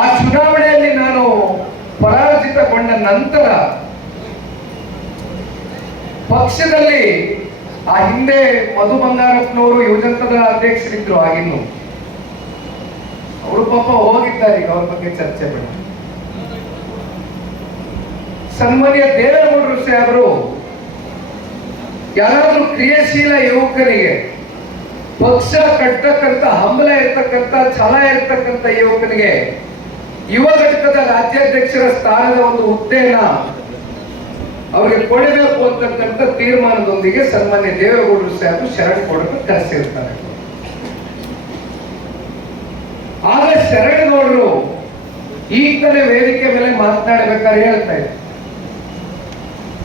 ಆ ಚುನಾವಣೆಯಲ್ಲಿ ನಾನು ಪರಾಜಿತಗೊಂಡ ನಂತರ ಪಕ್ಷದಲ್ಲಿ ಆ ಹಿಂದೆ ಮಧು ಬಂಗಾರಪ್ಪನವರು ಯುವಜನಪದ ಅಧ್ಯಕ್ಷರಿದ್ರು ಆಗಿನ್ನು. ಅವರು ಪಾಪ ಹೋಗಿದ್ದಾರೆ ಈಗ ಅವ್ರ ಬಗ್ಗೆ ಚರ್ಚೆ ಬೇಡ. ಸನ್ಮಾನ್ಯ ದೇವೇಗೌಡರು ಸಾಹೇಬರು ಯಾರಾದ್ರೂ ಕ್ರಿಯಾಶೀಲ ಯುವಕರಿಗೆ ಪಕ್ಷ ಕಟ್ಟತಕ್ಕಂತ ಹಂಬಲ ಇರ್ತಕ್ಕಂತ ಛಲ ಇರ್ತಕ್ಕಂಥ ಯುವಕನಿಗೆ ಯುವ ಘಟಕದ ರಾಜ್ಯಾಧ್ಯಕ್ಷರ ಸ್ಥಾನದ ಒಂದು ಹುದ್ದೆಯನ್ನ ಅವರಿಗೆ ಕೊಡಬೇಕು ಅಂತಕ್ಕಂಥ ತೀರ್ಮಾನದೊಂದಿಗೆ ಸನ್ಮಾನ್ಯ ದೇವೇಗೌಡರು ಸಾಹೇಬರು ಶರಣ್ ಕೊಡಲು ಕರೆಸಿರ್ತಾರೆ. ಆಗ ಶರಣಗೌಡರು ಈ ಕಡೆ ವೇದಿಕೆ ಮೇಲೆ ಮಾತನಾಡಬೇಕಾದ್ರೆ ಹೇಳ್ತಾ ಇದ್ದಾರೆ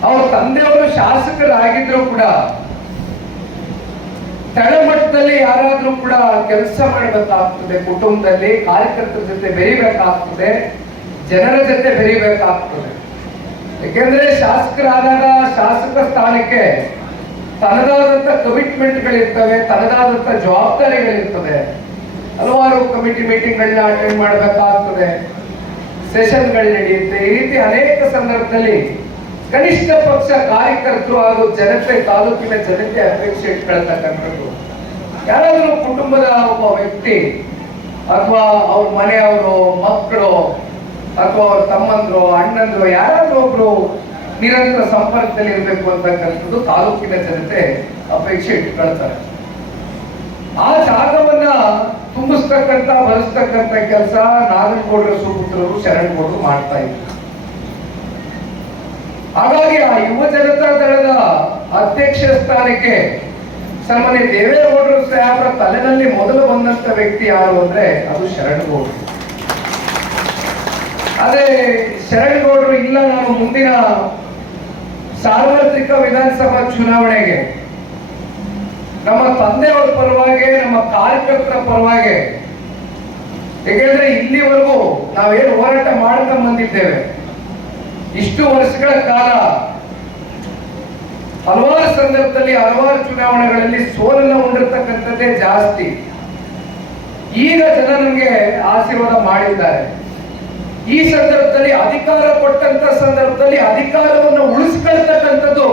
ಅವ್ರ ತಂದೆಯವರು ಶಾಸಕರಾಗಿದ್ರು ಕೂಡ ತಳಮಟ್ಟದಲ್ಲಿ ಯಾರಾದ್ರೂ ಕೂಡ ಕೆಲಸ ಮಾಡಬೇಕಾಗ್ತದೆ, ಕುಟುಂಬದಲ್ಲಿ ಕಾರ್ಯಕರ್ತರ ಜೊತೆ ಬೆರಿಬೇಕಾಗ್ತದೆ, ಜನರ ಜೊತೆ ಬೆರಿಬೇಕಾಗ್ತದೆ. ಯಾಕೆಂದ್ರೆ ಶಾಸಕರಾದಾಗ ಶಾಸಕ ಸ್ಥಾನಕ್ಕೆ ತನ್ನದಾದಂತ ಕಮಿಟ್ಮೆಂಟ್ಗಳಿರ್ತವೆ ತನ್ನದಾದಂತ ಜವಾಬ್ದಾರಿಗಳಿರ್ತವೆ. ಹಲವಾರು ಕಮಿಟಿ ಮೀಟಿಂಗ್ಗಳನ್ನ ಅಟೆಂಡ್ ಮಾಡಬೇಕಾಗ್ತದೆ ಸೆಷನ್ಗಳು ನಡೆಯುತ್ತೆ. ಈ ರೀತಿ ಅನೇಕ ಸಂದರ್ಭದಲ್ಲಿ ಕನಿಷ್ಠ ಪಕ್ಷ ಕಾರ್ಯಕರ್ತರು ಹಾಗೂ ಜನತೆ ತಾಲೂಕಿನ ಜನತೆ ಅಪೇಕ್ಷೆ ಇಟ್ಕೊಳ್ತಕ್ಕಂಥದ್ದು ಯಾರಾದರೂ ಕುಟುಂಬದ ಒಬ್ಬ ವ್ಯಕ್ತಿ ಅಥವಾ ಅವ್ರ ಮನೆಯವರು, ಮಕ್ಕಳು ಅಥವಾ ಅವ್ರ ತಮ್ಮಂದ್ರು, ಅಣ್ಣಂದ್ರು, ಯಾರಾದ್ರೂ ಒಬ್ರು ನಿರಂತರ ಸಂಪರ್ಕದಲ್ಲಿ ಇರಬೇಕು ಅಂತಕ್ಕಂಥದ್ದು ತಾಲೂಕಿನ ಜನತೆ ಅಪೇಕ್ಷೆ ಇಟ್ಕೊಳ್ತಾರೆ ಆ ಜಾಗವನ್ನ ತುಂಬಿಸ್ತಕ್ಕಂಥ, ಬಳಸ್ತಕ್ಕಂಥ ಕೆಲಸ ನಾಗನಗೌಡರ ಸುಪುತ್ರರು ಶರಣಗೌಡರು ಮಾಡ್ತಾ ಇದ್ರು. ಹಾಗಾಗಿ ಆ ಯುವ ಜನತಾ ದಳದ ಅಧ್ಯಕ್ಷ ಸ್ಥಾನಕ್ಕೆ ಸಾಮಾನ್ಯ ದೇವೇಗೌಡರು ಸಾಹೇಬರ ತಲೆನಲ್ಲಿ ಮೊದಲು ಬಂದಂತ ವ್ಯಕ್ತಿ ಯಾರು ಅಂದ್ರೆ ಅದು ಶರಣಗೌಡರು. ಅದೇ ಶರಣಗೌಡರು ಇಲ್ಲ, ನಾನು ಮುಂದಿನ ಸಾರ್ವತ್ರಿಕ ವಿಧಾನಸಭಾ ಚುನಾವಣೆಗೆ ನಮ್ಮ ತಂದೆಯವರ ಪರವಾಗಿ ನಮ್ಮ ಕಾರ್ಯಕರ್ತರ ಪರವಾಗಿ ಏಕೆಂದ್ರೆ ಇಲ್ಲಿವರೆಗೂ ನಾವೇನು ಹೋರಾಟ ಮಾಡ್ಕೊಂಡ್ ಬಂದಿದ್ದೇವೆ. ಇಷ್ಟು ವರ್ಷಗಳ ಕಾಲ ಹಲವಾರು ಸಂದರ್ಭದಲ್ಲಿ ಹಲವಾರು ಚುನಾವಣೆಗಳಲ್ಲಿ ಸೋಲನ್ನು ಉಂಡಿರ್ತಕ್ಕಂಥದ್ದೇ ಜಾಸ್ತಿ. ಈಗ ಜನ ನಮಗೆ ಆಶೀರ್ವಾದ ಮಾಡಿದ್ದಾರೆ. ಈ ಸಂದರ್ಭದಲ್ಲಿ ಅಧಿಕಾರ ಕೊಟ್ಟಂತ ಸಂದರ್ಭದಲ್ಲಿ ಅಧಿಕಾರವನ್ನು ಉಳಿಸ್ಕೊಳ್ತಕ್ಕಂಥದ್ದು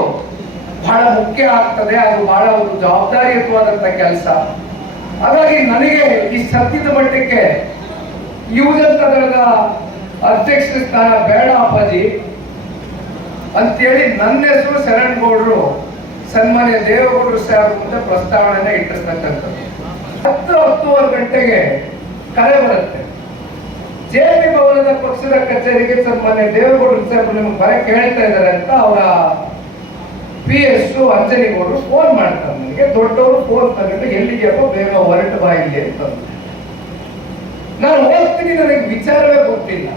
ಬಹಳ ಮುಖ್ಯ ಆಗ್ತದೆ. ಅದು ಬಹಳ ಒಂದು ಜವಾಬ್ದಾರಿಯುತವಾದಂತ ಕೆಲಸ. ಹಾಗಾಗಿ ನನಗೆ ಈ ಸತ್ಯದ ಮಟ್ಟಕ್ಕೆ ಯುವಜನತಾ ದಳದ ಅಧ್ಯಕ್ಷ ಸ್ಥಾನ ಬೇಡ ಅಪ್ಪಾಜಿ. ಅಂತೇಳಿ ನನ್ನ ಹೆಸರು ಶರಣಗೌಡರು, ಸನ್ಮಾನ್ಯ ದೇವೇಗೌಡರು ಸಾಹೇಬ್ ಅಂತ ಪ್ರಸ್ತಾವನೆ ಇಟ್ಟಿರ್ತಕ್ಕಂಥದ್ದು. ಹತ್ತು ಹತ್ತುವರೆ ಗಂಟೆಗೆ ಕರೆ ಬರುತ್ತೆ. ಜೆ ಪಿ ಭವನದ ಪಕ್ಷದ ಕಚೇರಿಗೆ ಸನ್ಮಾನ್ಯ ದೇವೇಗೌಡರು ಸಾಹೇಬ್ ನಿಮ್ಗೆ ಬರೆ ಕೇಳ್ತಾ ಇದ್ದಾರೆ ಅಂತ ಅವರ ಪಿ ಎಸ್ ಅಂಜನಿಗೌಡರು ಫೋನ್ ಮಾಡ್ತಾರೆ ನನಗೆ ದೊಡ್ಡವರು ಫೋನ್ ತಗೊಂಡು ಎಲ್ಲಿಗೆಪ್ಪ ಬೇಗ ಹೊರಟು ಬಾ ಇಲ್ಲಿ ಅಂತ ನಾನು ಹೋಗ್ತೀನಿ, ನನಗೆ ವಿಚಾರವೇ ಗೊತ್ತಿಲ್ಲ.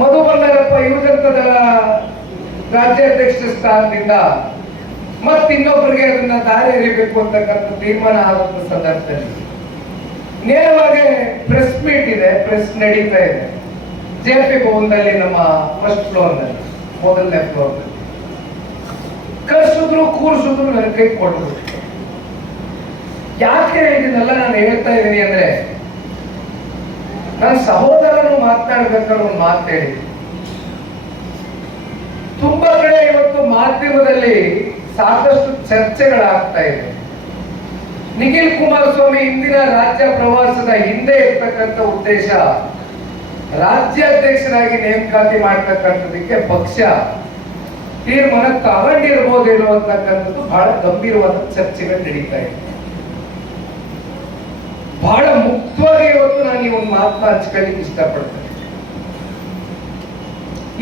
ಮಧು ಬಂಗಾರಪ್ಪ ಯುವಜನತಾ ದಳ ರಾಜ್ಯಾಧ್ಯಕ್ಷ ಸ್ಥಾನದಿಂದ ಮತ್ತೆ ಇನ್ನೊಬ್ಬರಿಗೆ ಅದನ್ನ ದಾರಿ ಎರಿಬೇಕು ಅಂತಕ್ಕಂಥ ತೀರ್ಮಾನ ಆದಂತ ಸಂದರ್ಭದಲ್ಲಿ ನೇರವಾಗಿ ಪ್ರೆಸ್ ಮೀಟ್ ಇದೆ ಪ್ರೆಸ್ ನಡೀತಾ ಇದೆ. ಜೆ ಪಿ ಭವನದಲ್ಲಿ ನಮ್ಮ ಫಸ್ಟ್ ಫ್ಲೋರ್ನಲ್ಲಿ ಮೊದಲನೇ ಫ್ಲೋರ್ನಲ್ಲಿ ಕರ್ಸಿದ್ರು, ಕೂರಿಸಿದ್ರು ನನ್ನ ಕೈ ಕೊಟ್ಟರು ಯಾಕೆ ಇದನ್ನೆಲ್ಲ ನಾನು ಹೇಳ್ತಾ ಇದ್ದೀನಿ ಅಂದ್ರೆ, ನನ್ನ ಸಹೋದರನು ಮಾತನಾಡ್ಬೇಕಾದ್ರೆ ಒಂದು ಮಾತು ಹೇಳಿ. ತುಂಬಾ ಕಡೆ ಇವತ್ತು ಮಾಧ್ಯಮದಲ್ಲಿ ಸಾಕಷ್ಟು ಚರ್ಚೆಗಳಾಗ್ತಾ ಇದೆ. ನಿಖಿಲ್ ಕುಮಾರಸ್ವಾಮಿ ಇಂದಿನ ರಾಜ್ಯ ಪ್ರವಾಸದ ಹಿಂದೆ ಇರ್ತಕ್ಕಂಥ ಉದ್ದೇಶ ರಾಜ್ಯಾಧ್ಯಕ್ಷರಾಗಿ ನೇಮಕಾತಿ ಮಾಡ್ತಕ್ಕಂಥದಕ್ಕೆ ಪಕ್ಷ ತೀರ್ಮಾನ ತಗೊಂಡಿರ್ಬೋದೇನೋ ಅಂತಕ್ಕಂಥದ್ದು ಬಹಳ ಗಂಭೀರವಾದ ಚರ್ಚೆಗಳು ನಡೀತಾ ಇದೆ. ಬಹಳ ಮುಕ್ತವಾಗಿ ಇವತ್ತು ನಾನು ಈ ಒಂದು ಮಾತನ್ನ ಹಂಚ್ಕೊಳ್ಳಿಕ್ಕೆ ಇಷ್ಟಪಡ್ತೇನೆ.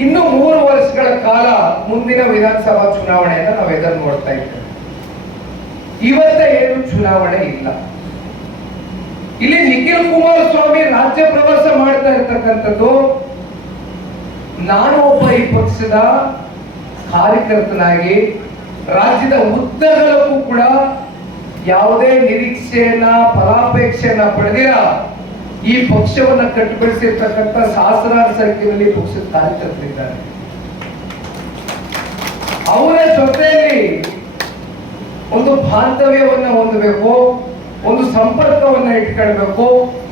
ಇನ್ನು ಮೂರು ವರ್ಷಗಳ ಕಾಲ ಮುಂದಿನ ವಿಧಾನಸಭಾ ಚುನಾವಣೆಯನ್ನ ನಾವು ಎದುರು ನೋಡ್ತಾ ಇದ್ದೇವೆ. ಇವತ್ತ ಏನು ಚುನಾವಣೆ ಇಲ್ಲ. ಇಲ್ಲಿ ನಿಖಿಲ್ ಕುಮಾರಸ್ವಾಮಿ ರಾಜ್ಯ ಪ್ರವಾಸ ಮಾಡ್ತಾ ಇರ್ತಕ್ಕಂಥದ್ದು, ನಾನು ಒಬ್ಬ ಈ ಪಕ್ಷದ ಕಾರ್ಯಕರ್ತನಾಗಿ ರಾಜ್ಯದ ಉದ್ದಗಲಕ್ಕೂ ಕೂಡ ಯಾವುದೇ ನಿರೀಕ್ಷೆಯನ್ನ, ಫಲಾಪೇಕ್ಷೆಯನ್ನ ಪಡೆದಿರ ಈ ಪಕ್ಷವನ್ನ ಕಟ್ಟುಪಡಿಸಿರ್ತಕ್ಕಂಥ ಸಹಸ್ರಾರು ಸಂಖ್ಯೆಯಲ್ಲಿ ಪಕ್ಷದ ಕಾರ್ಯಕರ್ತರಿದ್ದಾರೆ. ಅವರ ಜೊತೆಯಲ್ಲಿ ಒಂದು ಬಾಂಧವ್ಯವನ್ನ ಹೊಂದಬೇಕು, ಒಂದು ಸಂಪರ್ಕವನ್ನ ಇಟ್ಕೊಳ್ಬೇಕು,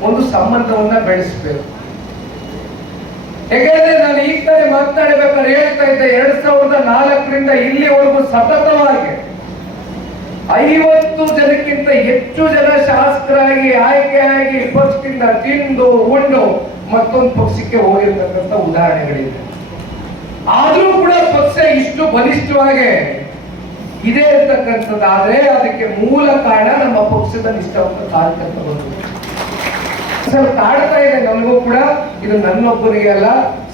ಒಂದು ಸಂಬಂಧವನ್ನ ಬೆಳೆಸಬೇಕು. ಯಾಕೆಂದ್ರೆ ನಾನು ಈ ಕಡೆ ಮಾತನಾಡಬೇಕಾದ್ರೆ ಹೇಳ್ತಾ ಇದ್ದೆ, ಎರಡ್ ಸಾವಿರದ ನಾಲ್ಕರಿಂದ ಇಲ್ಲಿವರೆಗೂ ಸತತವಾಗಿ ಐವತ್ತು ಜನಕ್ಕಿಂತ ಹೆಚ್ಚು ಜನ ಶಾಸಕರಾಗಿ ಆಯ್ಕೆಯಾಗಿ ಪಕ್ಷದಿಂದ ತಿಂದು ಉಂಡು ಮತ್ತೊಂದು ಪಕ್ಷಕ್ಕೆ ಹೋಗಿರ್ತಕ್ಕಂಥ ಉದಾಹರಣೆಗಳಿದೆ ಆದ್ರೂ ಕೂಡ ಪಕ್ಷ ಇಷ್ಟು ಬಲಿಷ್ಠವಾಗಿ ಇದೆ ಇರ್ತಕ್ಕಂಥದ್ದಾದ್ರೆ ಅದಕ್ಕೆ ಮೂಲ ಕಾರಣ ನಮ್ಮ ಪಕ್ಷದ ನಿಷ್ಠಾವಂತ ಕಾರ್ಯಕರ್ತರು ಸರ್ ಕಾಡ್ತಾ ಇದೆ, ನಮಗೂ ಕೂಡ. ಇದು ನನ್ನೊಬ್ಬರಿಗೆ ಅಲ್ಲ,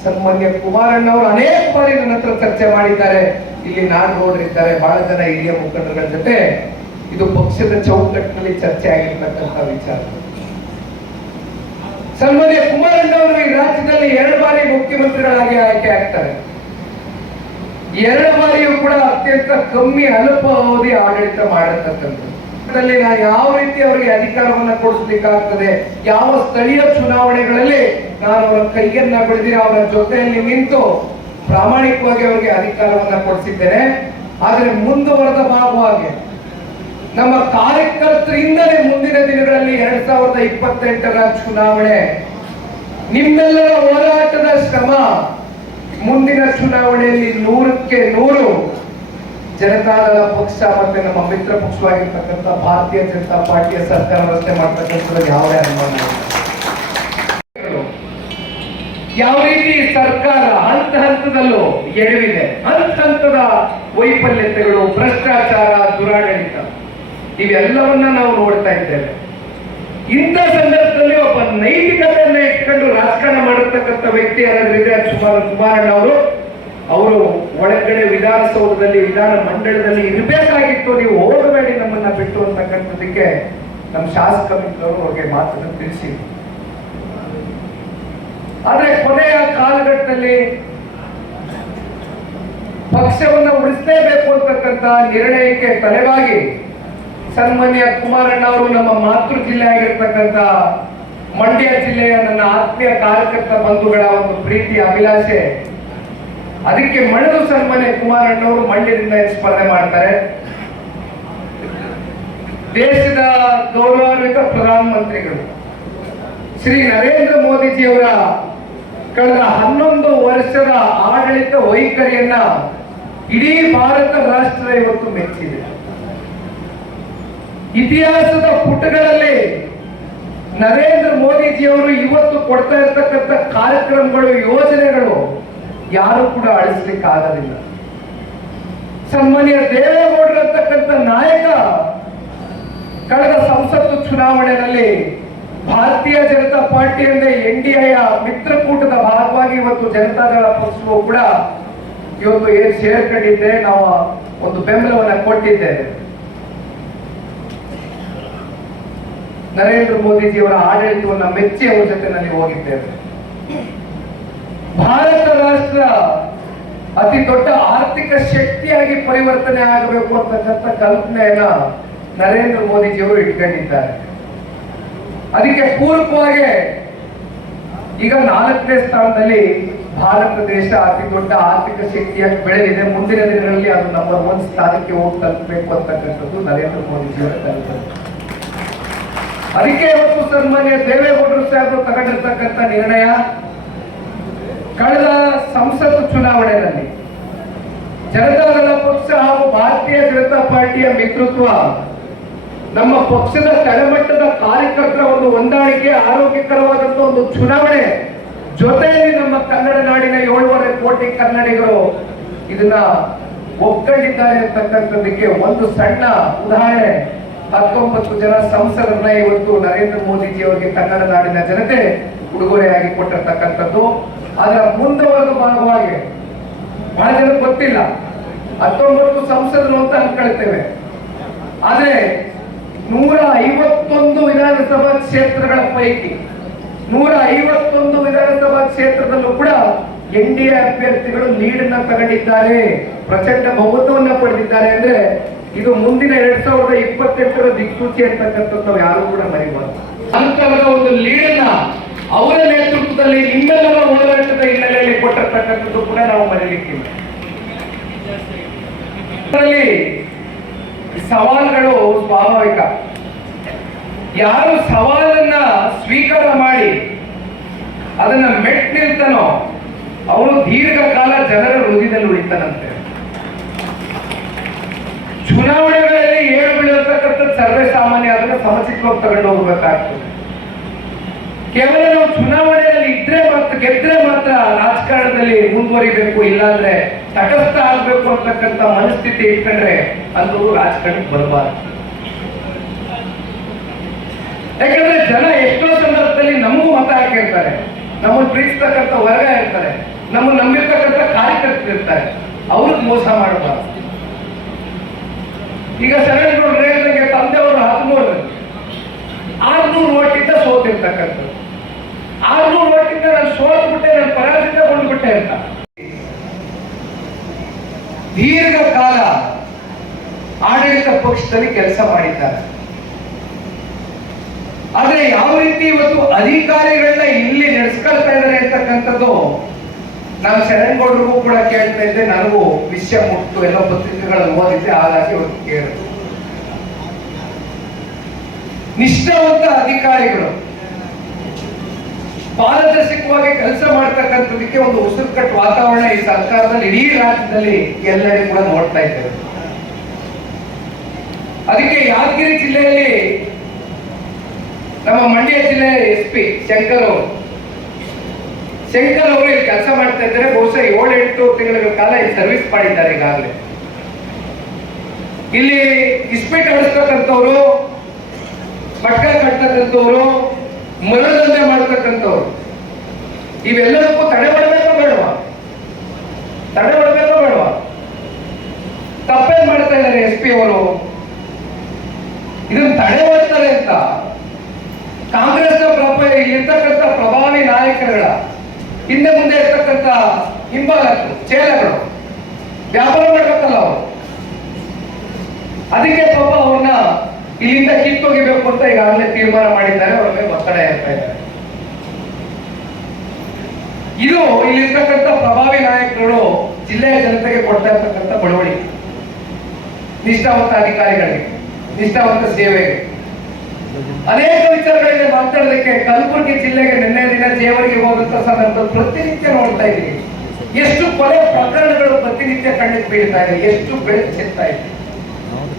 ಸನ್ಮಾನ್ಯ ಕುಮಾರಣ್ಣ ಅವರು ಅನೇಕ ಬಾರಿ ನನ್ನ ಹತ್ರ ಚರ್ಚೆ ಮಾಡಿದ್ದಾರೆ. ಇಲ್ಲಿ ನಾಡಗೌಡರಿದ್ದಾರೆ ಬಹಳ ಜನ ಹಿರಿಯ ಮುಖಂಡರ ಜೊತೆ. ಇದು ಪಕ್ಷದ ಚೌಕಟ್ಟಿನಲ್ಲಿ ಚರ್ಚೆ ಆಗಿರ್ತಕ್ಕಂಥ ವಿಚಾರ. ಸನ್ಮಾನ್ಯ ಕುಮಾರಣ್ಣ ಅವರು ಈ ರಾಜ್ಯದಲ್ಲಿ ಎರಡು ಬಾರಿ ಮುಖ್ಯಮಂತ್ರಿಗಳಾಗಿ ಆಯ್ಕೆ ಆಗ್ತಾರೆ. ಎರಡು ಬಾರಿಯೂ ಕೂಡ ಅತ್ಯಂತ ಕಮ್ಮಿ ಅಲ್ಪ ಅವಧಿ ಆಡಳಿತ ಮಾಡಿರ್ತಕ್ಕಂಥದ್ದು. ಅದರಲ್ಲಿ ನಾನು ಯಾವ ರೀತಿ ಅವರಿಗೆ ಅಧಿಕಾರವನ್ನು ಕೊಡಿಸ್ಲಿಕ್ಕಾಗ್ತದೆ, ಯಾವ ಸ್ಥಳೀಯ ಚುನಾವಣೆಗಳಲ್ಲಿ ನಾನು ಅವರ ಕೈಯನ್ನ ಬೆಳೆದಿರೋ ಅವರ ಜೊತೆಯಲ್ಲಿ ನಿಂತು ಪ್ರಾಮಾಣಿಕವಾಗಿ ಅವರಿಗೆ ಅಧಿಕಾರವನ್ನ ಕೊಡಿಸಿದ್ದೇನೆ. ಆದರೆ ಮುಂದುವರೆದ ಭಾಗವಾಗಿ ನಮ್ಮ ಕಾರ್ಯಕರ್ತರಿಂದಲೇ ಮುಂದಿನ ದಿನಗಳಲ್ಲಿ ಎರಡ್ ಸಾವಿರದ ಇಪ್ಪತ್ತೆಂಟರ ಚುನಾವಣೆ, ನಿಮ್ಮೆಲ್ಲರ ಹೋರಾಟದ ಶ್ರಮ ಮುಂದಿನ ಚುನಾವಣೆಯಲ್ಲಿ ನೂರಕ್ಕೆ ನೂರು. ಜನತಾದಳ ಪಕ್ಷ ಮತ್ತೆ ನಮ್ಮ ಮಿತ್ರ ಪಕ್ಷವಾಗಿರ್ತಕ್ಕಂಥ ಭಾರತೀಯ ಜನತಾ ಪಾರ್ಟಿಯ ಸರ್ಕಾರ ರಸ್ತೆ ಮಾಡ್ತಕ್ಕಂಥದ್ದು ಯಾವುದೇ ಅನುಮಾನ. ಯಾವ ರೀತಿ ಸರ್ಕಾರ ಹಂತ ಹಂತದಲ್ಲೂ ಎಡವಿದೆ, ಹಂತ ಹಂತದ ವೈಫಲ್ಯತೆಗಳು, ಭ್ರಷ್ಟಾಚಾರ, ದುರಾಡಳಿತ, ಇವೆಲ್ಲವನ್ನ ನಾವು ನೋಡ್ತಾ ಇದ್ದೇವೆ ಇಂಥ ಸಂದರ್ಭದಲ್ಲಿ ಒಬ್ಬ ನೈತಿಕತೆಯನ್ನ ಇಟ್ಕೊಂಡು ರಾಜಕಾರಣ ಮಾಡಿರ್ತಕ್ಕಂಥ ವ್ಯಕ್ತಿ ಯಾರಾದ್ರಿದ್ರೆ ಸುಮಾರು ಸುಮಾರಣ್ಣ ಅವರು ಅವರು ಒಳಗಡೆ ವಿಧಾನಸೌಧದಲ್ಲಿ ವಿಧಾನ ಮಂಡಳದಲ್ಲಿ ಇರಬೇಕಾಗಿತ್ತು. ನೀವು ಹೋಗಬೇಡಿ ನಮ್ಮನ್ನ ಬಿಟ್ಟು ಅಂತಕ್ಕಂಥದಕ್ಕೆ ನಮ್ಮ ಶಾಸಕ ಮಿತ್ರರು ಅವ್ರಿಗೆ ಮಾತನ್ನು ತಿಳಿಸಿ. ಆದ್ರೆ ಕೊನೆಯ ಕಾಲಘಟ್ಟದಲ್ಲಿ ಪಕ್ಷವನ್ನ ಉಳಿಸಲೇಬೇಕು ಅಂತಕ್ಕಂಥ ನಿರ್ಣಯಕ್ಕೆ ತಲೆವಾಗಿ ಸನ್ಮಾನ್ಯ ಕುಮಾರಣ್ಣ ಅವರು ನಮ್ಮ ಮಾತೃ ಜಿಲ್ಲೆ ಆಗಿರ್ತಕ್ಕಂಥ ಮಂಡ್ಯ ಜಿಲ್ಲೆಯ ನನ್ನ ಆತ್ಮೀಯ ಕಾರ್ಯಕರ್ತ ಬಂಧುಗಳ ಒಂದು ಪ್ರೀತಿ, ಅಭಿಲಾಷೆ. ಅದಕ್ಕೆ ಮಳೆದು ಸನ್ಮಾನ್ಯ ಕುಮಾರಣ್ಣವರು ಮಂಡ್ಯದಿಂದ ಸ್ಪರ್ಧೆ ಮಾಡ್ತಾರೆ. ದೇಶದ ಗೌರವಾನ್ವಿತ ಪ್ರಧಾನಮಂತ್ರಿಗಳು. ಶ್ರೀ ನರೇಂದ್ರ ಮೋದಿಜಿಯವರ ಕಳೆದ ಹನ್ನೊಂದು ವರ್ಷದ ಆಡಳಿತ ವೈಖರಿಯನ್ನ ಇಡೀ ಭಾರತ ರಾಷ್ಟ್ರ ಇವತ್ತು ಮೆಚ್ಚಿದೆ. ಇತಿಹಾಸದ ಪುಟಗಳಲ್ಲಿ ನರೇಂದ್ರ ಮೋದಿಜಿಯವರು ಇವತ್ತು ಕೊಡ್ತಾ ಇರ್ತಕ್ಕಂಥ ಕಾರ್ಯಕ್ರಮಗಳು, ಯೋಜನೆಗಳು ಯಾರು ಕೂಡ ಅಳಿಸ್ಲಿಕ್ಕೆ ಆಗಲಿಲ್ಲ ಸನ್ಮಾನ್ಯ ದೇವೇಗೌಡರು ಅಂತಕ್ಕಂಥ ನಾಯಕ ಕಳೆದ ಸಂಸತ್ತು ಚುನಾವಣೆಯಲ್ಲಿ ಭಾರತೀಯ ಜನತಾ ಪಾರ್ಟಿ ಅಂದ್ರೆ ಎನ್ ಡಿ ಮಿತ್ರಕೂಟದ ಭಾಗವಾಗಿ ಇವತ್ತು ಜನತಾದಳ ಪಕ್ಷವು ಕೂಡ ಇವತ್ತು ಏನ್ ಸೇರ್ಕೊಂಡಿದ್ದೆ ನಾವು ಒಂದು ಬೆಂಬಲವನ್ನ ಕೊಟ್ಟಿದ್ದೇವೆ. ನರೇಂದ್ರ ಮೋದಿಜಿಯವರ ಆಡಳಿತವನ್ನ ಮೆಚ್ಚಿ ಅವರ ಜೊತೆನಲ್ಲಿ ಹೋಗಿದ್ದೇವೆ. ಭಾರತ ರಾಷ್ಟ್ರ ಅತಿ ದೊಡ್ಡ ಆರ್ಥಿಕ ಶಕ್ತಿಯಾಗಿ ಪರಿವರ್ತನೆ ಆಗಬೇಕು ಅಂತಕ್ಕಂಥ ಕಲ್ಪನೆಯನ್ನ ನರೇಂದ್ರ ಮೋದಿಜಿಯವರು ಇಟ್ಕೊಂಡಿದ್ದಾರೆ. ಅದಕ್ಕೆ ಪೂರಕವಾಗಿ ಈಗ ನಾಲ್ಕನೇ ಸ್ಥಾನದಲ್ಲಿ ಭಾರತ ದೇಶ ಅತಿ ದೊಡ್ಡ ಆರ್ಥಿಕ ಶಕ್ತಿಯಾಗಿ ಬೆಳೆದಿದೆ. ಮುಂದಿನ ದಿನಗಳಲ್ಲಿ ಅದು ನಂಬರ್ ಒನ್ ಸ್ಥಾನಕ್ಕೆ ಹೋಗಿ ತಲುಪಬೇಕು ಅಂತಕ್ಕಂಥದ್ದು ನರೇಂದ್ರ ಮೋದಿಜಿಯವರ ಕಲ್ಪನೆ. ಅದಕ್ಕೆ ಇವತ್ತು ಸನ್ಮಾನ್ಯ ದೇವೇಗೌಡರು ಸಾಹೇಬರು ತಗೊಂಡಿರ್ತಕ್ಕಂಥ ನಿರ್ಣಯ ಕಳೆದ ಸಂಸತ್ ಚುನಾವಣೆಯಲ್ಲಿ ಜನತಾದಳ ಪಕ್ಷ ಹಾಗೂ ಭಾರತೀಯ ಜನತಾ ಪಾರ್ಟಿಯ ನೇತೃತ್ವ ನಮ್ಮ ಪಕ್ಷದ ತಳಮಟ್ಟದ ಕಾರ್ಯಕರ್ತರ ಒಂದು ಹೊಂದಾಣಿಕೆ ಆರೋಗ್ಯಕರವಾದಂತಹ ಒಂದು ಚುನಾವಣೆ ಜೊತೆಯಲ್ಲಿ ನಮ್ಮ ಕನ್ನಡ ನಾಡಿನ ಏಳುವರೆ ಕೋಟಿ ಕನ್ನಡಿಗರು ಇದನ್ನ ಒಗ್ಗಟ್ಟಿದ್ದಾರೆ ಅಂತಕ್ಕಂಥದ್ದಕ್ಕೆ ಒಂದು ಸಣ್ಣ ಉದಾಹರಣೆ. ಹತ್ತೊಂಬತ್ತು ಜನ ಸಂಸದರನ್ನ ಇವತ್ತು ನರೇಂದ್ರ ಮೋದಿಜಿ ಅವರಿಗೆ ಕನ್ನಡ ನಾಡಿನ ಜನತೆ ಉಡುಗೊರೆಯಾಗಿ ಕೊಟ್ಟಿರ್ತಕ್ಕಂಥದ್ದು. ಅದರ ಮುಂದುವರೆದ ಭಾಗವಾಗಿ ಬಹಳ ಜನ ಗೊತ್ತಿಲ್ಲ. ಹತ್ತೊಂಬತ್ತು ಸಂಸದರು ಅಂತ ಅನ್ಕೊಳ್ತೇವೆ ಆದ್ರೆ ನೂರ ಐವತ್ತೊಂದು ವಿಧಾನಸಭಾ ಕ್ಷೇತ್ರಗಳ ಪೈಕಿ ನೂರ ಐವತ್ತೊಂದು ವಿಧಾನಸಭಾ ಕ್ಷೇತ್ರದಲ್ಲೂ ಕೂಡ ಎನ್ ಡಿ ಎ ಅಭ್ಯರ್ಥಿಗಳು ಲೀಡನ್ನ ತಗೊಂಡಿದ್ದಾರೆ. ಪ್ರಚಂಡ ಬಹುಮತವನ್ನ ಪಡೆದಿದ್ದಾರೆ ಅಂದ್ರೆ ಇದು ಮುಂದಿನ ಎರಡ್ ಸಾವಿರದ ಇಪ್ಪತ್ತೆಂಟರ ದಿಕ್ಸೂಚಿ ಅಂತಕ್ಕಂಥದ್ದು ಯಾರು ಕೂಡ ಮರಿಬಾರ್ದು. ಅಂತರದ ಒಂದು ಲೀಡನ್ನ ಅವರ ನೇತೃತ್ವದಲ್ಲಿ ನಿಮ್ಮೆಲ್ಲರ ಹೋರಾಟದ ಕೊಟ್ಟಿರ್ತಕ್ಕಂಥದ್ದು ಕೂಡ ನಾವು ಮರೀಲಿಕ್ಕಿಲ್ಲ. ಅದರಲ್ಲಿ ಸವಾಲುಗಳು ಸ್ವಾಭಾವಿಕ. ಯಾರು ಸವಾಲನ್ನ ಸ್ವೀಕಾರ ಮಾಡಿ ಅದನ್ನ ಮೆಟ್ ನಿಲ್ತಾನೋ ಅವನು ದೀರ್ಘಕಾಲ ಜನರ ಹೃದಯದಲ್ಲಿ ಉಳಿತಾನಂತೆ. ಚುನಾವಣೆಗಳಲ್ಲಿ ಏಳು ಬೀಳಿರ್ತಕ್ಕಂಥ ಸರ್ವೇ ಸಾಮಾನ್ಯ ಅದನ್ನ ಸಮಸ್ಯೆ ತಗೊಂಡು ಹೋಗ್ಬೇಕಾಗ್ತದೆ. ಕೇವಲ ನಾವು ಚುನಾವಣೆಯಲ್ಲಿ ಇದ್ರೆ ಮಾತ್ರ, ಗೆದ್ರೆ ಮಾತ್ರ ರಾಜಕಾರಣದಲ್ಲಿ ಮುಂದುವರಿಬೇಕು, ಇಲ್ಲಾಂದ್ರೆ ತಟಸ್ಥ ಆಗ್ಬೇಕು ಅಂತಕ್ಕಂಥ ಮನಸ್ಥಿತಿ ಇಟ್ಕೊಂಡ್ರೆ ಅದು ರಾಜಕಾರಣಕ್ಕೆ ಬರಬಾರ್ದು. ಯಾಕಂದ್ರೆ ಜನ ಎಷ್ಟೋ ಸಂದರ್ಭದಲ್ಲಿ ನಮಗೂ ಮತ ಹಾಕಿರ್ತಾರೆ ನಮ್ಮನ್ನು ಪ್ರೀತಿಸ್ತಕ್ಕಂಥ ವರ್ಗ ಇರ್ತಾರೆ ನಮ್ಮನ್ನು ನಂಬಿರ್ತಕ್ಕಂಥ ಕಾರ್ಯಕರ್ತರು ಇರ್ತಾರೆ ಅವ್ರಿಗೆ ಮೋಸ ಮಾಡಬಾರ್ದು. ಈಗ ಸರಣಿ ತಂದೆ ಅವರು ಹದಿಮೂರರಲ್ಲಿ ಆರ್ನೂರು ಓಟಿಂದ ಸೋತಿರ್ತಕ್ಕಂಥದ್ದು ಆರ್ನೂರು ಓಟಿಂದ ನಾನು ಸೋತ್ಬಿಟ್ಟೆ ನಾನು ಬಿಟ್ಟೆ ಅಂತ. ದೀರ್ಘಕಾಲ ಆಡಳಿತ ಪಕ್ಷದಲ್ಲಿ ಕೆಲಸ ಮಾಡಿದ್ದಾರೆ. ಆದ್ರೆ ಯಾವ ರೀತಿ ಇವತ್ತು ಅಧಿಕಾರಿಗಳನ್ನ ಇಲ್ಲಿ ನಡೆಸ್ಕೊಳ್ತಾ ಇದ್ದಾರೆ ಅಂತಕ್ಕಂಥದ್ದು ನಾನು ಶರಣಗೌಡರಿಗೂ ಕೂಡ ಕೇಳ್ತಾ ಇದ್ದೆ, ನನಗೂ ವಿಷಯ ಮುಟ್ಟು ಎಲ್ಲ ಪತ್ರಿಕೆಗಳನ್ನು ಓದಿದ್ದೆ, ಹಾಗಾಗಿ ಅವ್ರಿಗೆ ಕೇಳಿದ್ರು ನಿಷ್ಠಾವಂತ ಅಧಿಕಾರಿಗಳು ಪಾರದರ್ಶಕವಾಗಿ ಕೆಲಸ ಮಾಡ್ತಕ್ಕಂಥದಕ್ಕೆ ಒಂದು ಉಸಿರುಕಟ್ಟು ವಾತಾವರಣ ಈ ಸರ್ಕಾರದಲ್ಲಿ ಇಡೀ ರಾಜ್ಯದಲ್ಲಿ ಎಲ್ಲರೂ ಕೂಡ ನೋಡ್ತಾ ಇದ್ದೇವೆ ಅದಕ್ಕೆ ಯಾದಗಿರಿ ಜಿಲ್ಲೆಯಲ್ಲಿ ನಮ್ಮ ಮಂಡ್ಯ ಜಿಲ್ಲೆ ಎಸ್ ಪಿ ಶಂಕರ್ ಅವರು. ಶಂಕರ್ ಅವರು ಇಲ್ಲಿ ಕೆಲಸ ಮಾಡ್ತಾ ಇದ್ದಾರೆ. ಬಹುಶಃ ಏಳೆಂಟು ತಿಂಗಳ ಕಾಲ ಇಲ್ಲಿ ಸರ್ವಿಸ್ ಮಾಡಿದ್ದಾರೆ ಈಗಾಗಲೇ. ಇಲ್ಲಿ ಇಸ್ಪೀಟ್ ಆಡಿಸ್ತಕ್ಕಂಥವ್ರು ಪಟ್ಕ ಕಟ್ತಕ್ಕಂಥವ್ರು ಮನೋರಂಜನೆ ಮಾಡ್ತಕ್ಕಂಥವ್ರು. ಇವೆಲ್ಲದಕ್ಕೂ ತಡೆ ಮಾಡಬೇಕೋ ಬೇಡವಾ? ತಡೆ ಮಾಡಬೇಕೋ ಬೇಡವಾ? ತಪ್ಪೇನ್ ಮಾಡ್ತಾ ಇದ್ದಾರೆ ಎಸ್ ಪಿ ಅವರು? ಇದನ್ನ ತಡೆ ಮಾಡ್ತಾರೆ ಅಂತ. ಕಾಂಗ್ರೆಸ್ನ ಪ್ರಭ ಇರ್ತಕ್ಕಂಥ ಪ್ರಭಾವಿ ನಾಯಕರುಗಳ ಹಿಂದೆ ಮುಂದೆ ಇರ್ತಕ್ಕಂಥ ಹಿಂಬಾಲಕರು, ಚೇಲಕರು. ವ್ಯಾಪಾರ ಮಾಡ್ಬೇಕಲ್ಲ ಅವರು. ಅದಕ್ಕೆ ಪಾಪ ಅವ್ರನ್ನ ಇಲ್ಲಿಂದ ಕಿತ್ತೊಗಿಬೇಕು ಅಂತ ಈಗಾಗಲೇ ತೀರ್ಮಾನ ಮಾಡಿದ್ದಾರೆ, ಅವರ ಮೇಲೆ ಒತ್ತಡ ಇರ್ತಾ ಇದ್ದಾರೆ. ಇದು ಇಲ್ಲಿರ್ತಕ್ಕಂಥ ಪ್ರಭಾವಿ ನಾಯಕರುಗಳು ಜಿಲ್ಲೆಯ ಜನತೆಗೆ ಕೊಡ್ತಾ ಇರ್ತಕ್ಕಂಥ ಬಡವಳಿಕೆ ನಿಷ್ಠಾವಂತ ಅಧಿಕಾರಿಗಳಿಗೆ, ನಿಷ್ಠಾವಂತ ಸೇವೆಗೆ. ಅನೇಕ ವಿಚಾರಗಳಿಗೆ ಮಾತಾಡೋದಕ್ಕೆ. ಕಲಬುರಗಿ ಜಿಲ್ಲೆಗೆ ನಿನ್ನೆ ದಿನ ಜೇವರಿಗೆ ಹೋದಂತ ಸಂದರ್ಭ ಪ್ರತಿನಿತ್ಯ ನೋಡ್ತಾ ಇದ್ದೀವಿ ಎಷ್ಟು ಕೊಲೆ ಪ್ರಕರಣಗಳು ಪ್ರತಿನಿತ್ಯ ಕಣ್ಣಿಗೆ ಬೀಳ್ತಾ ಇದೆ, ಎಷ್ಟು ಬೆಳೆ ಚೆಲ್ತಾ ಇದೆ.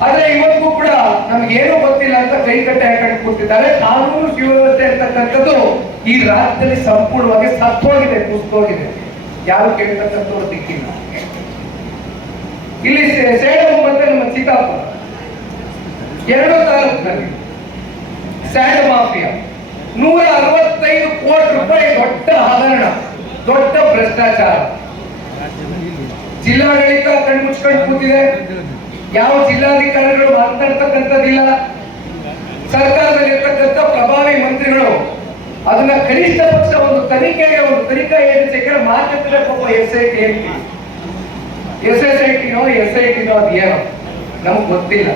ಆದ್ರೆ ಇವತ್ತು ಕೂಡ ನಮ್ಗೆ ಏನು ಗೊತ್ತಿಲ್ಲ ಅಂತ ಕೈ ಕಟ್ಟೆ ಹಾಕೊಂಡು ಕೂತಿದ್ದಾರೆ. ಕಾನೂನು ಸುವ್ಯವಸ್ಥೆ ಅಂತಕ್ಕಂಥದ್ದು ಈ ರಾಜ್ಯದಲ್ಲಿ ಸಂಪೂರ್ಣವಾಗಿ ಸತ್ತೋಗಿದೆ ಕುಸ್ತೋಗಿದೆ ಯಾರು ಕೇಳ್ತಕ್ಕಂಥವ್ರು ದಿಕ್ಕಿಲ್ಲ ಇಲ್ಲಿ ಸೇ- ಸೇಡಂ ಮತ್ತೆ ನಮ್ಮ ಚಿತ್ತಾಪುರ. ಎರಡು ತಾಲೂಕಿನಲ್ಲಿ ಸ್ಯಾಂಡ್ ಮಾಫಿಯಾ. ನೂರ ಅರವತ್ತೈದು ಕೋಟಿ ರೂಪಾಯಿ ದೊಡ್ಡ ಹಗರಣ, ದೊಡ್ಡ ಭ್ರಷ್ಟಾಚಾರ. ಜಿಲ್ಲಾಡಳಿತ ಕಣ್ಮುಚ್ಕೊಂಡು ಕೂತಿದೆ. ಯಾವ ಜಿಲ್ಲಾಧಿಕಾರಿಗಳು ಮಾತನಾಡ್ತಕ್ಕಂಥದ್ದಿಲ್ಲ ಸರ್ಕಾರದಲ್ಲಿ ಇರ್ತಕ್ಕಂಥ ಪ್ರಭಾವಿ ಮಂತ್ರಿಗಳು, ಅದನ್ನ ಕನಿಷ್ಠ ಪಕ್ಷ ಒಂದು ತನಿಖೆಗೆ, ಒಂದು ತನಿಖಾ ಏಜೆನ್ಸಿಗೆ ಮಾರ್ಕೆಟ್ ಪಾಪ S I T S S I ಟಿನೋ S I ಟಿನೋ ಅದು ಏನೋ ನಮ್ಗೆ ಗೊತ್ತಿಲ್ಲ.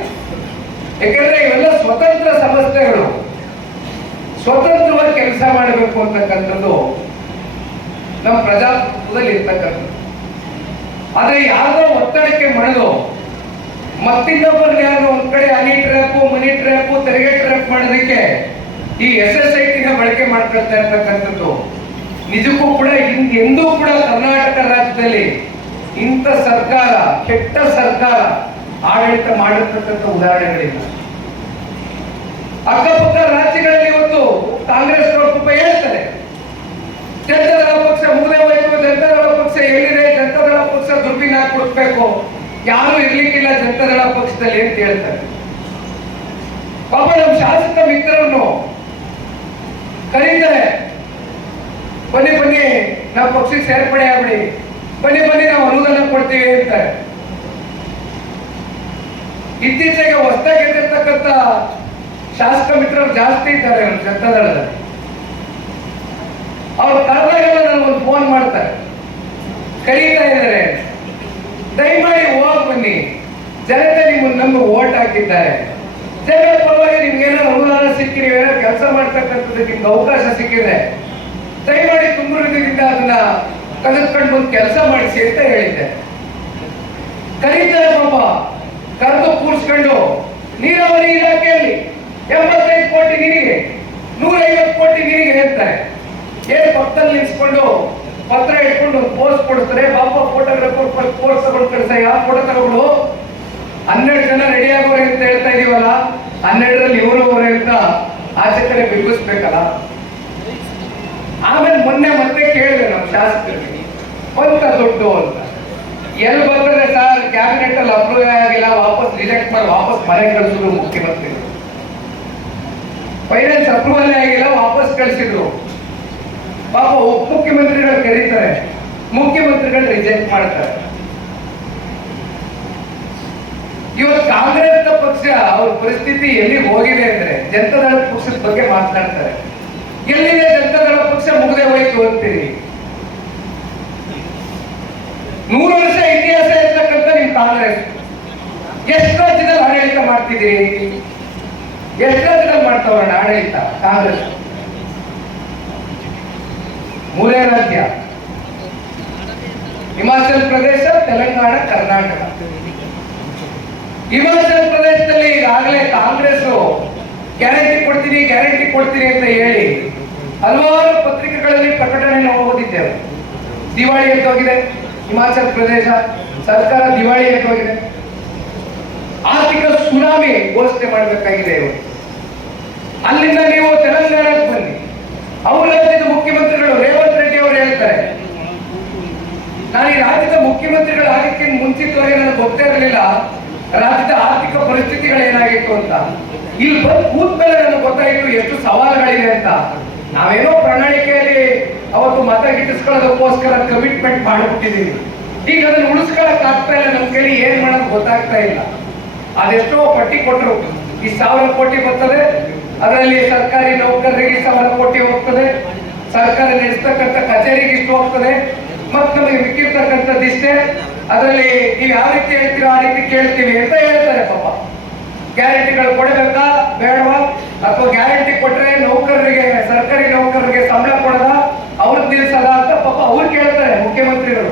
ಯಾಕಂದ್ರೆ ಇವೆಲ್ಲ ಸ್ವತಂತ್ರ ಸಂಸ್ಥೆಗಳು. ಸ್ವತಂತ್ರವಾಗಿ ಕೆಲಸ ಮಾಡಬೇಕು ಅಂತಕ್ಕಂಥದ್ದು ನಮ್ಮ ಪ್ರಜಾಪ್ರಭುತ್ವದಲ್ಲಿ ಇರ್ತಕ್ಕಂಥದ್ದು ಆದ್ರೆ ಯಾರೋ ಒತ್ತಡಕ್ಕೆ ಮಣಿದು ಮತ್ತಿನ್ನೊಬ್ಬರಿಗೆ ಯಾರು ಒಂದ್ ಕಡೆ ಹನಿ ಟ್ರ್ಯಾಪ್, ಮನಿ ಟ್ರ್ಯಾಪ್, ತೆರಿಗೆ ಟ್ರ್ಯಾಪ್ ಮಾಡೋದಕ್ಕೆ ಈ ಎಸ್ ಎಸ್ ಐ ಟಿನ ಬಳಕೆ ಮಾಡ್ಕೊಳ್ತಾ ಇರ್ತಕ್ಕಂಥದ್ದು. ನಿಜಕ್ಕೂ ಕೂಡ ಎಂದೂ ಕೂಡ ಕರ್ನಾಟಕ ರಾಜ್ಯದಲ್ಲಿ ಇಂಥ ಸರ್ಕಾರ, ಕೆಟ್ಟ ಸರ್ಕಾರ ಆಡಳಿತ ಮಾಡಿರ್ತಕ್ಕಂಥ ಉದಾಹರಣೆಗಳಿಲ್ಲ. ಅಕ್ಕಪಕ್ಕ ರಾಜ್ಯಗಳಲ್ಲಿ ಇವತ್ತು ಕಾಂಗ್ರೆಸ್ ಪಾಪ ಹೇಳ್ತಾರೆ. ಜನತಾದಳ ಪಕ್ಷ ಮುಗಿದೇ ಹೋಯ್ತು ಜನತಾದಳ ಪಕ್ಷ ಎಲ್ಲಿದೆ ಜನತಾದಳ ಪಕ್ಷ ದುರ್ಬಿನ ಕೊಡ್ಬೇಕು. ಯಾರು ಇರ್ಲಿಕ್ಕಿಲ್ಲ ಜನತಾದಳ ಪಕ್ಷದಲ್ಲಿ ಅಂತ ಹೇಳ್ತಾರೆ. ಪಾಪ ನಮ್ಮ ಶಾಸಕ ಮಿತ್ರರನ್ನು ಕರೀತಾರೆ. ಬನ್ನಿ ಬನ್ನಿ, ನಾವು ಪಕ್ಷಕ್ಕೆ ಸೇರ್ಪಡೆ ಆಗ್ಬಿಡಿ. ಬನ್ನಿ ಬನ್ನಿ, ನಾವು ಅನುದಾನ ಕೊಡ್ತೀವಿ ಅಂತಾರೆ ಇತ್ತೀಚೆಗೆ ಹೊಸದಾಗಿ ಗೆದ್ದಿರ್ತಕ್ಕಂಥ ಶಾಸಕ ಮಿತ್ರರು ಜಾಸ್ತಿ ಇದ್ದಾರೆ ನಮ್ಮ ಜನತಾದಳದಲ್ಲಿ. ಅವ್ರು ಕರೆದಾಗೆಲ್ಲ ನನಗೊಂದು ಫೋನ್ ಮಾಡ್ತಾರೆ. ಕರೀತಾ ಇದ್ದಾರೆ ದಯಮಾಡಿ ಹೋಗಿ ಬನ್ನಿ. ಜನತೆ ನಿಮ್ಮನ್ನು ನಂಬಿ ಓಟ್ ಹಾಕಿದ್ದಾರೆ. ಜನರ ಪರವಾಗಿ ನಿಮ್ಗೆ ಏನಾದ್ರು ಅನುದಾನ ಸಿಕ್ಕಿ ನೀವೇನೋ ಕೆಲಸ ಮಾಡ್ತಕ್ಕಂಥದ್ದು ನಿಮ್ಗೆ ಅವಕಾಶ ಸಿಕ್ಕಿದೆ ದಯಮಾಡಿ ತುಂಬ ಹೃದಯದಿಂದ ಅದನ್ನ ತೆಗೆದುಕೊಂಡು ಬಂದು ಕೆಲಸ ಮಾಡಿಸಿ ಅಂತ ಹೇಳಿದ್ದೆ. ಕರೀತಾರೆ ಪಾಪ ಕರೆದು ಕೂರಿಸ್ಕೊಂಡು ನೀರಾವರಿ ಇಲಾಖೆಯಲ್ಲಿ ಎಂಬತ್ತೈದು ಕೋಟಿ ನಿನಗೆ, ನೂರೈವತ್ತು ಕೋಟಿ ನಿನಗೆ ಹೇಳ್ತಾರೆ. ಏನು ಪಕ್ಕದಲ್ಲಿ ನಿಲ್ಸ್ಕೊಂಡು ಪತ್ರ ಇಟ್ಕೊಂಡು ಪೋಸ್ಟ್ ಕೊಡ್ತಾರೆ ಬಾಪ ಫೋಟೋಗ್ರಾಫರ್ ಪೋಸ್ಟ್ ತಗೊಂಡು ಯಾವ ಫೋಟೋ ತಗೊಂಡು ಹನ್ನೆರಡು ಜನ ರೆಡಿ ಆಗೋರೆ ಅಂತ ಹೇಳ್ತಾ ಇದೀವಲ್ಲ, ಹನ್ನೆರಡರಲ್ಲಿ ಇವರು ಅವರೇ ಅಂತ ಆಚೆ ಕಡೆ ಬಿಂಬಿಸ್ಬೇಕಲ್ಲ. ಆಮೇಲೆ ಮೊನ್ನೆ ಮತ್ತೆ ಕೇಳಿದೆ ನಮ್ಮ ಶಾಸಕರಿಗೆ ಅಂತ ದುಡ್ಡು ಅಂತ. ಎಲ್ಲಿ ಬರ್ತದೆ ಸರ್ ಕ್ಯಾಬಿನೆಟ್ ಅಲ್ಲಿ ಅಪ್ರೂವ್ ಆಗಿಲ್ಲ, ವಾಪಸ್ ರಿಜೆಕ್ಟ್ ಮಾಡಿ, ವಾಪಸ್ ಮನೆಗೆ ಕಳಿಸಿದ್ರು ಮುಖ್ಯಮಂತ್ರಿ. ಫೈನಾನ್ಸ್ ಅಪ್ರೂವಲ್ ಆಗಿಲ್ಲ, ವಾಪಸ್ ಕಳಿಸಿದ್ರು. ಪಾಪ ಮುಖ್ಯಮಂತ್ರಿಗಳು ಕರೀತಾರೆ. ಮುಖ್ಯಮಂತ್ರಿಗಳು ರಿಜೆಕ್ಟ್ ಮಾಡ್ತಾರೆ. ಇವತ್ತು ಕಾಂಗ್ರೆಸ್ ಪಕ್ಷ ಅವ್ರ ಪರಿಸ್ಥಿತಿ ಎಲ್ಲಿ ಹೋಗಿದೆ ಅಂದ್ರೆ ಜನತಾದಳ ಪಕ್ಷದ ಬಗ್ಗೆ ಮಾತನಾಡ್ತಾರೆ ಎಲ್ಲಿದೆ ಜನತಾದಳ ಪಕ್ಷ? ಮುಗದೆ ಹೋಯ್ತು ಅಂತೀರಿ. ನೂರು ವರ್ಷ ಇತಿಹಾಸ ಇರ್ತಕ್ಕಂಥ ನಿಮ್ ಕಾಂಗ್ರೆಸ್. ಎಷ್ಟು ರಾಜ್ಯದಲ್ಲಿ ಆಡಳಿತ ಮಾಡ್ತಿದ್ದೀರಿ? ಎಷ್ಟು ರಾಜ್ಯದಲ್ಲಿ ಮಾಡ್ತಾವ ಆಡಳಿತ ಕಾಂಗ್ರೆಸ್? ಮೂರೇ ರಾಜ್ಯ. ಹಿಮಾಚಲ್ ಪ್ರದೇಶ, ತೆಲಂಗಾಣ, ಕರ್ನಾಟಕ. ಹಿಮಾಚಲ್ ಪ್ರದೇಶದಲ್ಲಿ ಈಗಾಗಲೇ ಕಾಂಗ್ರೆಸ್ ಗ್ಯಾರಂಟಿ ಕೊಡ್ತೀನಿ ಗ್ಯಾರಂಟಿ ಕೊಡ್ತೀನಿ ಅಂತ ಹೇಳಿ ಹಲವಾರು ಪತ್ರಿಕೆಗಳಲ್ಲಿ ಪ್ರಕಟಣೆ ಓದಿದ್ದೇವೆ. ದಿವಾಳಿ ಎದ್ದೋಗಿದೆ ಹಿಮಾಚಲ್ ಪ್ರದೇಶ ಸರ್ಕಾರ ದಿವಾಳಿ ಎದ್ದೋಗಿದೆ ಆರ್ಥಿಕ ಸುನಾಮಿ ಘೋಷಣೆ ಮಾಡಬೇಕಾಗಿದೆ ಅಲ್ಲಿಂದ ನೀವು ತೆಲಂಗಾಣಕ್ಕೆ ಬನ್ನಿ. ರಾಜ್ಯದ ಮುಖ್ಯಮಂತ್ರಿಗಳು ರೇವಂತ್ ರೆಡ್ಡಿ ಅವರು ಹೇಳ್ತಾರೆ. ನಾನು ಈ ರಾಜ್ಯದ ಮುಖ್ಯಮಂತ್ರಿಗಳು ಆಗಕ್ಕೆ ಮುಂಚಿತವರೆಗೆ ನನಗೆ ಗೊತ್ತೇ ಇರಲಿಲ್ಲ, ರಾಜ್ಯದ ಆರ್ಥಿಕ ಪರಿಸ್ಥಿತಿಗಳು ಏನಾಗಿತ್ತು ಅಂತ. ಇಲ್ಲಿ ಬಂದು ಕೂತ ಮೇಲೆ ನನಗೆ ಗೊತ್ತಾಯಿತು ಎಷ್ಟು ಸವಾಲುಗಳಿದೆ ಅಂತ. ನಾವೇನೋ ಪ್ರಣಾಳಿಕೆಯಲ್ಲಿ ಅವತ್ತು ಮತ ಗಿಟ್ಟಿಸ್ಕೊಳ್ಳೋದಕ್ಕೋಸ್ಕರ ಕಮಿಟ್ಮೆಂಟ್ ಮಾಡಿಬಿಟ್ಟಿದ್ದೀವಿ. ಈಗ ಅದನ್ನು ಉಳಿಸ್ಕೊಳಕ್ ಆಗ್ತಾ ಇಲ್ಲ, ನಮ್ಮ ಕೈಲಿ ಏನ್ ಮಾಡೋದು ಗೊತ್ತಾಗ್ತಾ ಇಲ್ಲ. ಅದೆಷ್ಟೋ ಪಟ್ಟಿ ಕೊಟ್ಟರು ಈ ಸಾವಿರ ಕೋಟಿ ಬರ್ತದೆ ಅದರಲ್ಲಿ ಸರ್ಕಾರಿ ನೌಕರರಿಗೆ ಸಾವಿರ ಕೋಟಿ ಹೋಗ್ತದೆ. ಸರ್ಕಾರ ನಡೆಸ್ತಕ್ಕಂಥ ಕಚೇರಿಗೆ ಇಷ್ಟು ಹೋಗ್ತದೆ. ಮತ್ತು ನಮಗೆ ಮಿಕ್ಕಿರ್ತಕ್ಕಂಥದ್ದು ಇಷ್ಟೇ ಅದರಲ್ಲಿ ನೀವು ಯಾವ ರೀತಿ ಹೇಳ್ತೀರೋ ಆ ರೀತಿ ಕೇಳ್ತೀವಿ ಅಂತ ಹೇಳ್ತಾರೆ ಪಾಪ. ಗ್ಯಾರಂಟಿಗಳು ಕೊಡಬೇಕಾ? ಬೇಡವಾ? ಅಥವಾ ಗ್ಯಾರಂಟಿ ಕೊಟ್ರೆ ನೌಕರರಿಗೆ, ಸರ್ಕಾರಿ ನೌಕರರಿಗೆ ಸಂಬಳ ಕೊಡದ? ಅವ್ರ ನಿಲ್ಸದ ಅಂತ ಪಾಪ ಅವ್ರು ಕೇಳ್ತಾರೆ ಮುಖ್ಯಮಂತ್ರಿಗಳು.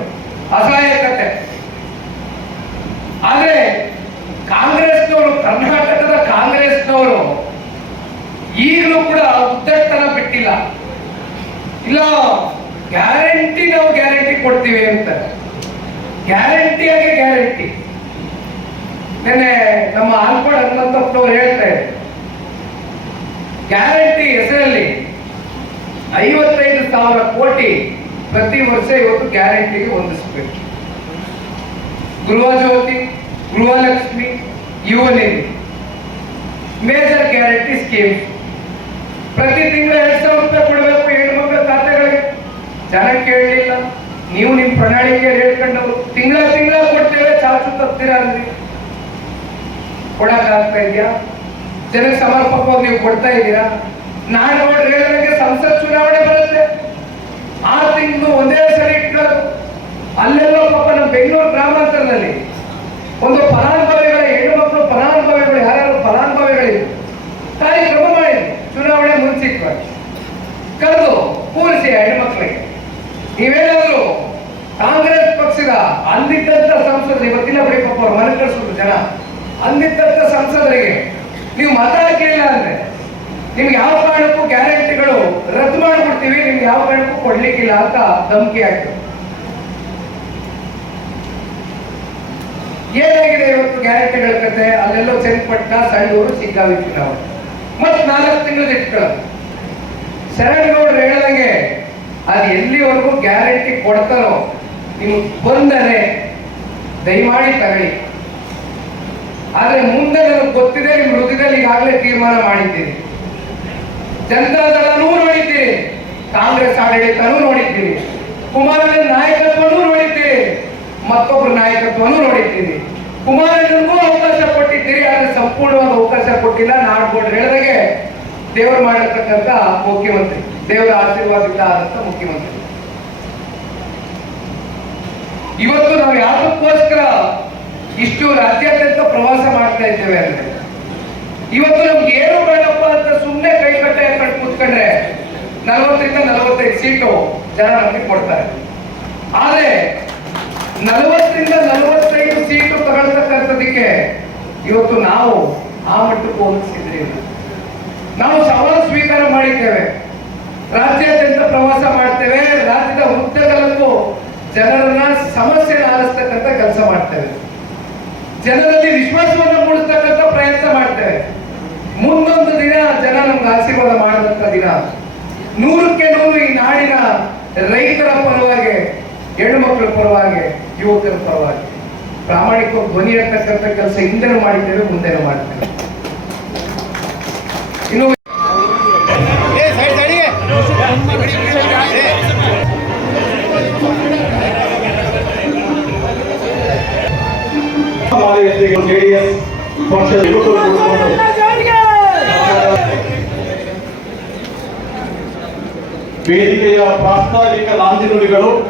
ಅಸಹಾಯಕತೆ. ಆದ್ರೆ ಕಾಂಗ್ರೆಸ್ನವರು, ಕರ್ನಾಟಕದ ಕಾಂಗ್ರೆಸ್ನವರು ಈಗಲೂ ಕೂಡ ಉದ್ದಟ್ಟನ ಬಿಟ್ಟಿಲ್ಲ. ಇಲ್ಲ, ಗ್ಯಾರಂಟಿ ನಾವು ಗ್ಯಾರಂಟಿ ಕೊಡ್ತೀವಿ ಅಂತ. ಗ್ಯಾರಂಟಿ ಆಗಿ ಗ್ಯಾರಂಟಿ. ನಿನ್ನೆ ನಮ್ಮ ಆಲ್ಕೋಡ್ ಹನುಮಂತಪ್ಪನವ್ರು ಹೇಳ್ತಾರೆ ಗ್ಯಾರಂಟಿ ಹೆಸರಲ್ಲಿ ಐವತ್ತೈದು ಸಾವಿರ ಕೋಟಿ ಪ್ರತಿ ವರ್ಷ ಇವತ್ತು ಗ್ಯಾರಂಟಿಗೆ ಹೊಂದಿಸ್ಬೇಕು. ಗೃಹ ಜ್ಯೋತಿ, ಗೃಹಲಕ್ಷ್ಮಿ, ಯುವ ಮೇಜರ್ ಗ್ಯಾರಂಟಿ ಸ್ಕೀಮ್ ಪ್ರತಿ ತಿಂಗಳು ಎರಡ್ ಸಾವಿರ ರೂಪಾಯಿ ಕೊಡಬೇಕು ಹೆಣ್ಮಕ್ಳ ಖಾತೆಗಳಿಗೆ. ಜನ ಕೇಳಲಿಲ್ಲ. ನೀವು ನಿಮ್ ಪ್ರಣಾಳಿಕೆ ಹೇಳ್ಕೊಂಡು ತಿಂಗಳ ತಿಂಗಳ ಕೊಡ್ತೇವೆ, ಚಾಚು ತಪ್ತೀರಾ ಅಂದ್ರಿ ಕೊಡಕ್ಕಾಗ್ತಾ ಇದೆಯಾ? ಜನ ಸಮರ್ಪಕವಾಗಿ ನೀವು ಕೊಡ್ತಾ ಇದ್ದೀರಾ? ನಾನು ನೋಡ್ರಿ ಹೇಳಿದ್ರೆ ಸಂಸತ್ ಚುನಾವಣೆ ಬರುತ್ತೆ. ಆ ತಿಂಗಳು ಒಂದೇ ಸರಿ ಇಟ್ಕೊಳ್ಳೋದು. ಅಲ್ಲೆಲ್ಲೋ ಪಾಪ ನಮ್ಮ ಬೆಂಗಳೂರು ಗ್ರಾಮಾಂತರದಲ್ಲಿ ಒಂದು ಫಲಾನುಭವಿಗಳ ಹೆಣ್ಣು ಮಕ್ಕಳು ಫಲಾನುಭವಿಗಳು ಯಾರ್ಯಾರು ಫಲಾನುಭವಿಗಳಿದ್ರು ಕಾರ್ಯಕ್ರಮ ಮಾಡಿದ್ರು ಚುನಾವಣೆ ಮುಂಚಿತವಾಗಿ ಕರೆದು ಕೂರಿಸಿ ಹೆಣ್ಮಕ್ಳಿಗೆ ನೀವೇನಾದ್ರು ಕಾಂಗ್ರೆಸ್ ಪಕ್ಷದ ಅಂದಿದ್ದಂತ ಸಂಸದರು, ಇವತ್ತಿನ ಬೇಕಪ್ಪ ಪಾಪ ಅವ್ರು ಮನೆ ಕಳಿಸೋದು ಜನ, ಅಂದಿದ್ದಂತ ಸಂಸದರಿಗೆ ನೀವು ಮತ ಹಾಕಿಲ್ಲ ಅಂದ್ರೆ ನಿಮ್ಗೆ ಯಾವ ಕಾರಣಕ್ಕೂ ಗ್ಯಾರಂಟಿಗಳು ರದ್ದು ಮಾಡಿಬಿಡ್ತೀವಿ ನಿಮ್ಗೆ ಯಾವ ಕಾರಣಕ್ಕೂ ಕೊಡ್ಲಿಕ್ಕಿಲ್ಲ ಅಂತ ಧಮಕಿ ಆಯ್ತು. ಏನಾಗಿದೆ ಇವತ್ತು ಗ್ಯಾರಂಟಿಗಳ ಕತೆ? ಅಲ್ಲೆಲ್ಲೋ ಚನ್ನಪಟ್ಟಣ ಸಣ್ಣೂರು ಚಿಕ್ಕಾವಿ ಚುನಾವಣೆ. ಮತ್ತೆ ನಾಲ್ಕು ತಿಂಗಳು ಇಟ್ಕೊಳ್ಳೋದು ಶರಣಗೌಡರು ಹೇಳ್ದಂಗೆ. ಅದು ಎಲ್ಲಿವರೆಗೂ ಗ್ಯಾರಂಟಿ ಕೊಡ್ತಾರೋ ನಿಮ್ಗೆ ಬಂದರೆ ದಯಮಾಡಿ ತಗೊಳ್ಳಿ. ಆದ್ರೆ ಮುಂದೆ ನನಗೆ ಗೊತ್ತಿದೆ, ನಿಮ್ ಹೃದಯದಲ್ಲಿ ಈಗಾಗಲೇ ತೀರ್ಮಾನ ಮಾಡಿದ್ದೀರಿ ಜನತಾದಳನೂ ನೋಡಿದ್ದೀರಿ ಕಾಂಗ್ರೆಸ್ ಆಡಳಿತನೂ ನೋಡಿದ್ದೀರಿ ಕುಮಾರನ ನಾಯಕತ್ವನೂ ನೋಡಿದ್ದೀರಿ ಮತ್ತೊಬ್ಬರ ನಾಯಕತ್ವನೂ ನೋಡಿದ್ದೀರಿ ಕುಮಾರನಿಗೂ ಅವಕಾಶ ಕೊಟ್ಟಿದ್ದೀರಿ, ಆದ್ರೆ ಸಂಪೂರ್ಣವಾದ ಅವಕಾಶ ಕೊಟ್ಟಿಲ್ಲ ನಾಡ್ಬೋರ್ಡ್ ಹೇಳಿದಾಗೆ. ದೇವರು ಮಾಡಿರ್ತಕ್ಕಂಥ ಮುಖ್ಯಮಂತ್ರಿ, ದೇವರ ಆಶೀರ್ವಾದದಿಂದ ಆದಂತ ಮುಖ್ಯಮಂತ್ರಿ. ಇವತ್ತು ನಾವು ಯಾವ್ದಕ್ಕೋಸ್ಕರ ಇಷ್ಟು ರಾಜ್ಯಾದ್ಯಂತ ಪ್ರವಾಸ ಮಾಡ್ತಾ ಇದ್ದೇವೆ ಅಂದ್ರೆ, ಇವತ್ತು ನಮ್ಗೆ ಏನು ಬೇಡಪ್ಪ ಅಂತ ಸುಮ್ಮನೆ ಕೈ ಕಟ್ಟೆ ಹಾಕೊಂಡು ಕೂತ್ಕೊಂಡ್ರೆ ನಲವತ್ತರಿಂದ ನಲವತ್ತೈದು ಸೀಟು ಜನ ನಮಗೆ ಕೊಡ್ತಾರೆ. ಆದ್ರೆ ನಲವತ್ತರಿಂದ ನಲವತ್ತೈದು ಸೀಟು ತಗೊಳ್ತಕ್ಕಂಥದಕ್ಕೆ ಇವತ್ತು ನಾವು ಆ ಮಟ್ಟಕ್ಕೆ ಹೋಲಿಸಿದ್ರಿ ನಾವು ಸವಾಲು ಸ್ವೀಕಾರ ಮಾಡಿದ್ದೇವೆ. ರಾಜ್ಯಾದ್ಯಂತ ಪ್ರವಾಸ ಮಾಡ್ತೇವೆ. ರಾಜ್ಯದ ಉದ್ದಗಲಕ್ಕೂ ಜನರನ್ನ ಸಮಸ್ಯೆನ ಆಲಿಸ್ತಕ್ಕಂಥ ಕೆಲಸ ಮಾಡ್ತೇವೆ. ಜನರಲ್ಲಿ ವಿಶ್ವಾಸವನ್ನು ಮೂಡಿಸ್ತಕ್ಕಂಥ ಪ್ರಯತ್ನ ಮಾಡ್ತೇವೆ. ಮುಂದೊಂದು ದಿನ ಜನ ನಮ್ಗೆ ಆಶೀರ್ವಾದ ಮಾಡಿದಂತ ದಿನ. ನೂರಕ್ಕೆ ನೂರು ಈ ನಾಡಿನ ರೈತರ ಪರವಾಗಿ ಹೆಣ್ಣುಮಕ್ಕಳ ಪರವಾಗಿ, ಯುವಕರ ಪರವಾಗಿ. ಪ್ರಾಮಾಣಿಕ ಧ್ವನಿ ಇರ್ತಕ್ಕಂಥ ಕೆಲಸ ಹಿಂದೆನೂ ಮಾಡಿದ್ದೇವೆ, ಮುಂದೆನೂ ಮಾಡ್ತೇವೆ ವೇದಿಕೆಯ ಪ್ರಾಸ್ತಾವಿಕ ಲಾಂಛನುಡಿಗಳು